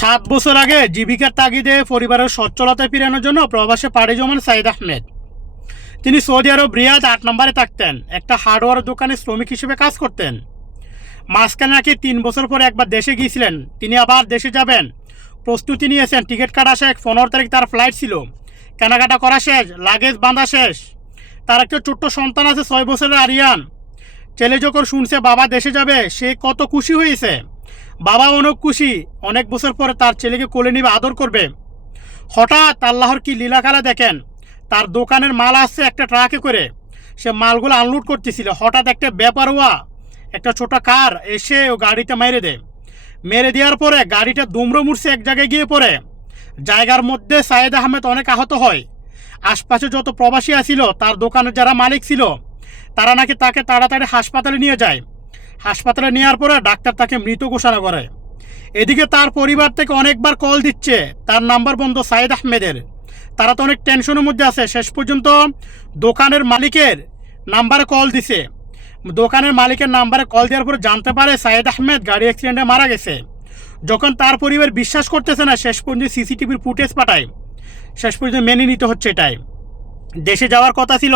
7 বছর আগে জীবিকার তাগিদে পরিবারের সচ্ছলতায় ফিরানোর জন্য প্রবাসে পাড়ি জমান সাইদ আহমেদ। তিনি সৌদি আরব রিয়াদ 8 নম্বরে থাকতেন। একটা হার্ডওয়্যার দোকানে শ্রমিক হিসেবে কাজ করতেন। মাঝখানে নাকি 3 বছর পরে একবার দেশে গিয়েছিলেন। তিনি আবার দেশে যাবেন, প্রস্তুতি নিয়েছেন। টিকিট কাটা শেষ, 15 তারিখ তার ফ্লাইট ছিল। কেনাকাটা করা শেষ, লাগেজ বাঁধা শেষ। তার একটা ছোট্ট সন্তান আছে, 6 বছরের আরিয়ান। ছেলে যখন শুনছে বাবা দেশে যাবে, সে কত খুশি হয়েছে। বাবা অনেক খুশি, অনেক বছর পরে তার ছেলেকে কোলে নিবে, আদর করবে। হঠাৎ আল্লাহর কি লীলা খেলা দেখেন, তার দোকানের মাল আসছে একটা ট্রাকে করে। সে মালগুলো আনলোড করতেছিল। হঠাৎ একটা বেপরোয়া একটা ছোট কার এসে ও গাড়িতে মেরে দেওয়ার পরে গাড়িটা দুমড়ে মুড়ছে, এক জায়গায় গিয়ে পড়ে। জায়গার মধ্যে সাইদ আহমেদ অনেক আহত হয়। আশপাশে যত প্রবাসী আছিল, তার দোকানের যারা মালিক ছিল, তারা নাকি তাকে তাড়াতাড়ি হাসপাতালে নিয়ে যায়। হাসপাতালে নেওয়ার পরে ডাক্তার তাকে মৃত ঘোষণা করে। এদিকে তার পরিবার থেকে অনেকবার কল দিচ্ছে, তার নাম্বার বন্ধ সাইদ আহমেদের। তারা তো অনেক টেনশনের মধ্যে আছে। শেষ পর্যন্ত দোকানের মালিকের নাম্বারে কল দিছে। দোকানের মালিকের নাম্বারে কল দেওয়ার পরে জানতে পারে সাইদ আহমেদ গাড়ি অ্যাক্সিডেন্টে মারা গেছে। যখন তার পরিবার বিশ্বাস করতেছে না, শেষ পর্যন্ত সিসিটিভির ফুটেজ পাঠায়। শেষ পর্যন্ত মেনে নিতে হচ্ছে এটাই। দেশে যাওয়ার কথা ছিল,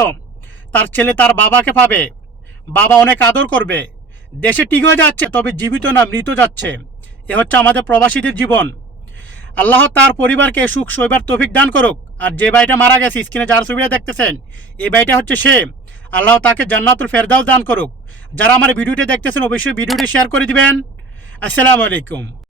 তার ছেলে তার বাবাকে পাবে, বাবা অনেক আদর করবে। দেশে ঠিক হয়ে যাচ্ছে, তবে জীবিত না, মৃত যাচ্ছে। এ হচ্ছে আমাদের প্রবাসীদের জীবন। আল্লাহ তার পরিবারকে সুখ সইবার তৌফিক দান করুক। আর যে ভাইটা মারা গেছে, স্ক্রিনে যার ছবিটা দেখতেছেন, এই ভাইটা হচ্ছে সে। আল্লাহ তাকে জান্নাতুল ফেরদাউস দান করুক। যারা আমার ভিডিওটি দেখতেছেন, অবশ্যই ভিডিওটি শেয়ার করে দিবেন। আসসালামু আলাইকুম।